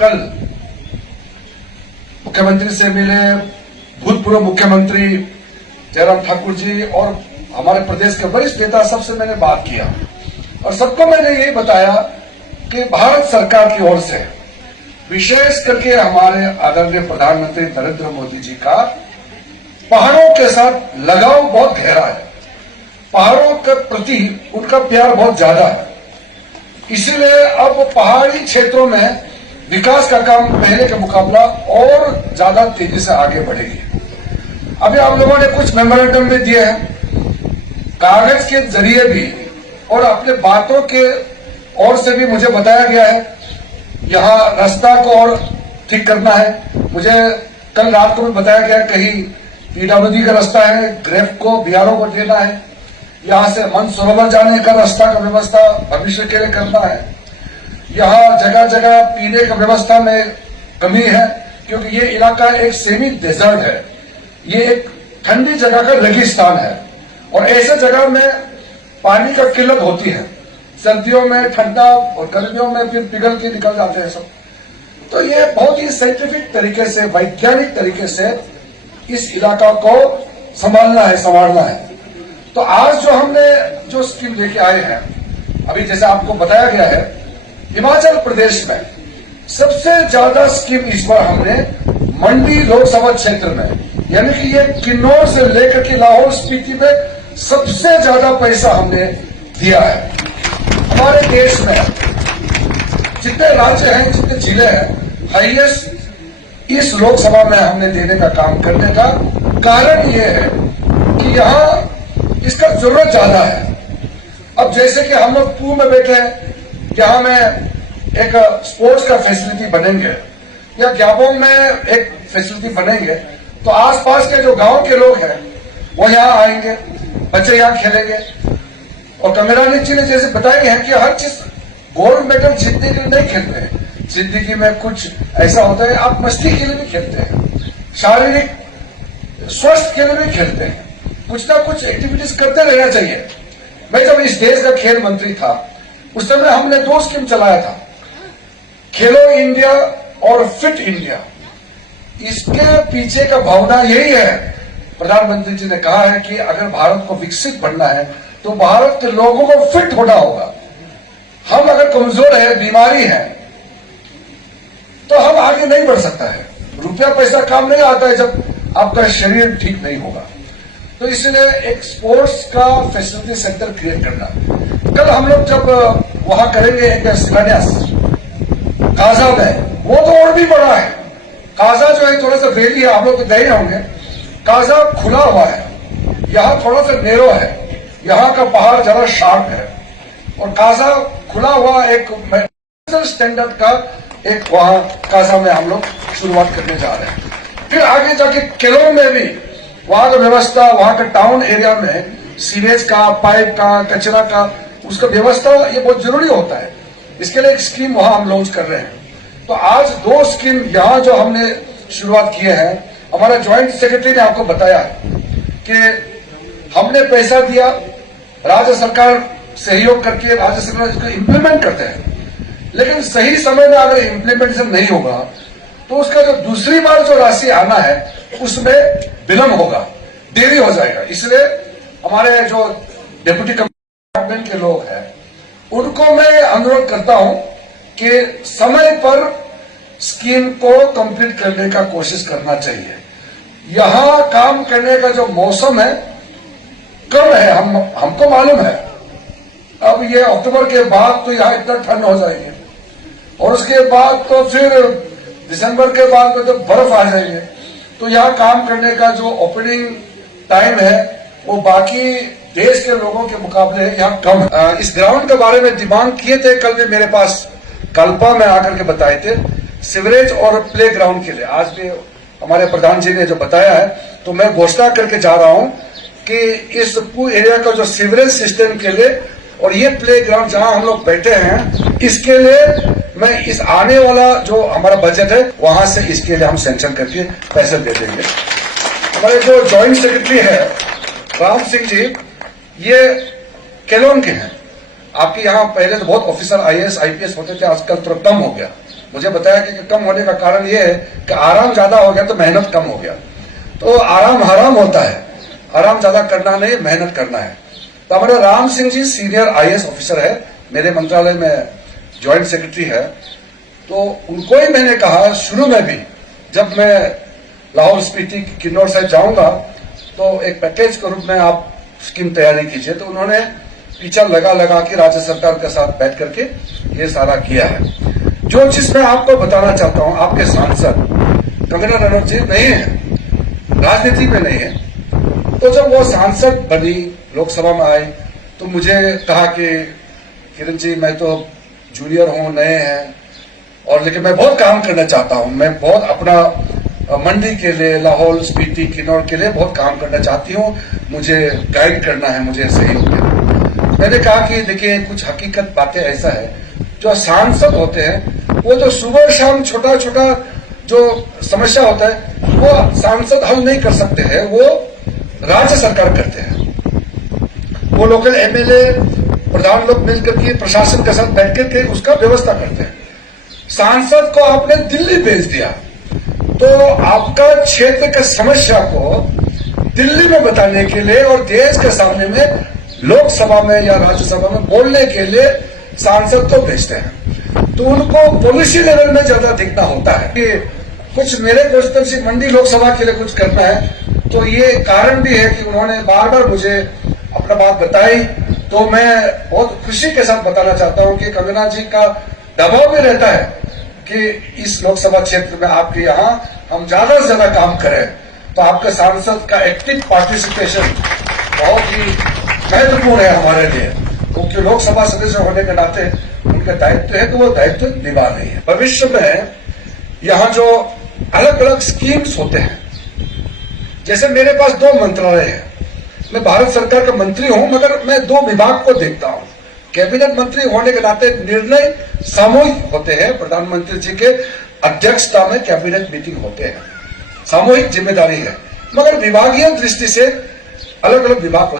कल मुख्यमंत्री से मिले, भूतपूर्व मुख्यमंत्री जयराम ठाकुर जी और हमारे प्रदेश के वरिष्ठ नेता, सबसे मैंने बात किया और सबको मैंने यही बताया कि भारत सरकार की ओर से विशेष करके हमारे आदरणीय प्रधानमंत्री नरेंद्र मोदी जी का पहाड़ों के साथ लगाव बहुत गहरा है। पहाड़ों के प्रति उनका प्यार बहुत ज्यादा है। इसीलिए अब पहाड़ी क्षेत्रों में विकास का काम पहले का मुकाबला और ज्यादा तेजी से आगे बढ़ेगी। अभी आप लोगों ने कुछ मेमोरेंडम भी दिए हैं, कागज के जरिए भी और अपने बातों के ओर से भी मुझे बताया गया है यहाँ रास्ता को और ठीक करना है। मुझे कल रात को भी बताया गया कहीं पीडब्ल्यूडी का रास्ता है, ग्रेफ को बीआरओ को देना है, यहाँ से मानसरोवर जाने का रास्ता का व्यवस्था भविष्य के लिए करना है। यहाँ जगह जगह पीने का व्यवस्था में कमी है क्योंकि ये इलाका एक सेमी डेजर्ट है, ये एक ठंडी जगह का रेगिस्तान है और ऐसे जगह में पानी का किल्लत होती है। सर्दियों में ठंडा और गर्मियों में फिर पिघल के निकल जाते हैं सब। तो ये बहुत ही साइंटिफिक तरीके से, वैज्ञानिक तरीके से इस इलाका को संभालना है। तो आज जो हमने जो स्कीम लेके आए हैं, अभी जैसे आपको बताया गया है, हिमाचल प्रदेश में सबसे ज्यादा स्कीम इस बार हमने मंडी लोकसभा क्षेत्र में, यानी कि ये किन्नौर से लेकर के लाहौल स्पीति में सबसे ज्यादा पैसा हमने दिया है। हमारे देश में जितने राज्य हैं, जितने जिले हैं, हाईएस्ट इस लोकसभा में हमने देने का काम करने का कारण ये है कि यहाँ इसका जरूरत ज्यादा है। अब जैसे कि हम लोग पूर्व में बैठे हैं, यहाँ में एक स्पोर्ट्स का फैसिलिटी बनेंगे या ग्याबोंग में एक फैसिलिटी बनेंगे, तो आसपास के जो गांव के लोग हैं वो यहाँ आएंगे, बच्चे यहाँ खेलेंगे। और कमेरानी जी ने जैसे बताया है कि हर चीज गोल्ड मेडल जीतने के लिए नहीं खेलते हैं, जिंदगी में कुछ ऐसा होता है आप मस्ती के लिए भी खेलते हैं, शारीरिक स्वास्थ्य के लिए भी खेलते हैं, कुछ ना कुछ एक्टिविटीज करते रहना चाहिए। मैं जब इस देश का खेल मंत्री था उस समय हमने 2 स्कीम चलाया था, खेलो इंडिया और फिट इंडिया। इसके पीछे का भावना यही है, प्रधानमंत्री जी ने कहा है कि अगर भारत को विकसित बनना है तो भारत के लोगों को फिट होना होगा। हम अगर कमजोर है, बीमारी है, तो हम आगे नहीं बढ़ सकता है। रुपया पैसा काम नहीं आता है जब आपका शरीर ठीक नहीं होगा। तो इसलिए एक स्पोर्ट्स का फैसिलिटी सेंटर क्रिएट करना। कल हम लोग जब वहां करेंगे एक शिलान्यास काजा में, वो तो और भी बड़ा है। काजा जो है थोड़ा सा वेली है, आप लोग गए होंगे। काजा खुला हुआ है, यहाँ थोड़ा सा नेरो है, यहाँ का पहाड़ जरा शार्प है और काजा खुला हुआ एक स्टैंडर्ड का एक वहां काजा में हम लोग शुरुआत करने जा रहे हैं। फिर आगे जाके केलोंग में भी वहां का व्यवस्था, वहां का टाउन एरिया में सीवेज का, पाइप का, कचरा का, उसका व्यवस्था ये बहुत जरूरी होता है। इसके लिए एक स्कीम वहां हम लॉन्च कर रहे हैं। तो आज 2 स्कीम यहाँ जो हमने शुरुआत किए हैं, हमारा ज्वाइंट सेक्रेटरी ने आपको बताया कि हमने पैसा दिया, राज्य सरकार सहयोग करके राज्य सरकार इसको इम्प्लीमेंट करते हैं, लेकिन सही समय में अगर इम्प्लीमेंटेशन नहीं होगा तो उसका जो दूसरी बार जो राशि आना है उसमें विलंब होगा, देरी हो जाएगा। इसलिए हमारे जो डिप्टी कमिश्नर के लोग हैं उनको मैं अनुरोध करता हूं कि समय पर स्कीम को कंप्लीट करने का कोशिश करना चाहिए। यहां काम करने का जो मौसम है कम है, हमको मालूम है। अब ये अक्टूबर के बाद तो यहाँ इतना ठंड हो जाएगी और उसके बाद तो फिर दिसंबर के बाद में तो बर्फ आ जाएगी। तो यहाँ काम करने का जो ओपनिंग टाइम है वो बाकी देश के लोगों के मुकाबले यहाँ कम है। इस ग्राउंड के बारे में डिमांड किए थे, कल भी मेरे पास कल्पा में आकर के बताए थे, सीवरेज और प्ले ग्राउंड के लिए। आज भी हमारे प्रधान जी ने जो बताया है, तो मैं घोषणा करके जा रहा हूं कि इस पूरे एरिया का जो सीवरेज सिस्टम के लिए और ये प्ले ग्राउंड जहां हम लोग बैठे हैं, इसके लिए मैं इस आने वाला जो हमारा बजट है वहां से इसके लिए हम सैंक्शन करके पैसे दे देंगे। हमारे जो ज्वाइंट सेक्रेटरी है राम सिंह जी, ये केलोंग के हैं। आपके यहाँ पहले तो बहुत ऑफिसर IAS IPS होते थे, आजकल थोड़ा कम हो गया। मुझे बताया कि कम होने का कारण यह है कि आराम ज्यादा हो गया तो मेहनत कम हो गया। तो आराम हराम होता है, आराम ज्यादा करना नहीं, मेहनत करना है। तो हमारे Ram Singh ji senior IAS officer है, मेरे मंत्रालय में ज्वाइंट सेक्रेटरी है। तो उनको ही मैंने कहा शुरू में भी, जब मैं लाहौल स्पीति किन्नौर से जाऊंगा तो एक पैकेज के रूप में आप स्कीम तैयारी कीजिए। तो उन्होंने पीछा लगा के राज्य सरकार के साथ बैठ करके ये सारा किया है। जो चीज मैं आपको बताना चाहता हूं, आपके सांसद कंगना रनौत जी नहीं है, राजनीति में नहीं है। तो जब वो सांसद बनी, लोकसभा में आई, तो मुझे कहा कि किरण जी मैं तो जूनियर हूं, नए हैं, और लेकिन मैं बहुत काम करना चाहता हूं, मैं बहुत अपना मंडी के लिए, लाहौल स्पीति किन्नौर के लिए बहुत काम करना चाहती हूं, मुझे गाइड करना है, मुझे सहयोग देना। मैंने कहा कि देखिए कुछ हकीकत बातें ऐसा है, जो सांसद होते हैं वो जो सुबह शाम छोटा छोटा जो समस्या होता है वो सांसद हल नहीं कर सकते हैं, वो राज्य सरकार करते हैं। वो लोकल MLA प्रधान लोग मिलकर के प्रशासन के साथ बैठ करके उसका व्यवस्था करते हैं। सांसद को आपने दिल्ली भेज दिया, तो आपका क्षेत्र के समस्या को दिल्ली में बताने के लिए और देश के सामने में लोकसभा में या राज्यसभा में बोलने के लिए सांसद को भेजते हैं। तो उनको पॉलिसी लेवल में ज्यादा दिखना होता है कि कुछ मेरे कॉन्स्टिट्यूंसी मंडी लोकसभा के लिए कुछ करना है। तो ये कारण भी है कि उन्होंने बार बार मुझे अपना बात बताई। तो मैं बहुत खुशी के साथ बताना चाहता हूं कि कंगना जी का दबाव भी रहता है कि इस लोकसभा क्षेत्र में आपके यहाँ हम ज्यादा से ज्यादा काम करें। तो आपके सांसद का एक्टिव पार्टिसिपेशन बहुत ही महत्वपूर्ण है हमारे लिए, क्योंकि लोकसभा सदस्य होने के नाते उनका दायित्व है कि वो दायित्व निभा रही है। भविष्य में यहाँ जो अलग अलग स्कीम्स होते हैं, जैसे मेरे पास 2 मंत्रालय है, मैं भारत सरकार का मंत्री हूं, मगर मैं 2 विभाग को देखता हूं। कैबिनेट मंत्री होने के नाते निर्णय सामूहिक होते हैं, प्रधानमंत्री जी के अध्यक्षता में कैबिनेट मीटिंग होते हैं, सामूहिक जिम्मेदारी है, मगर विभागीय दृष्टि से अलग अलग विभाग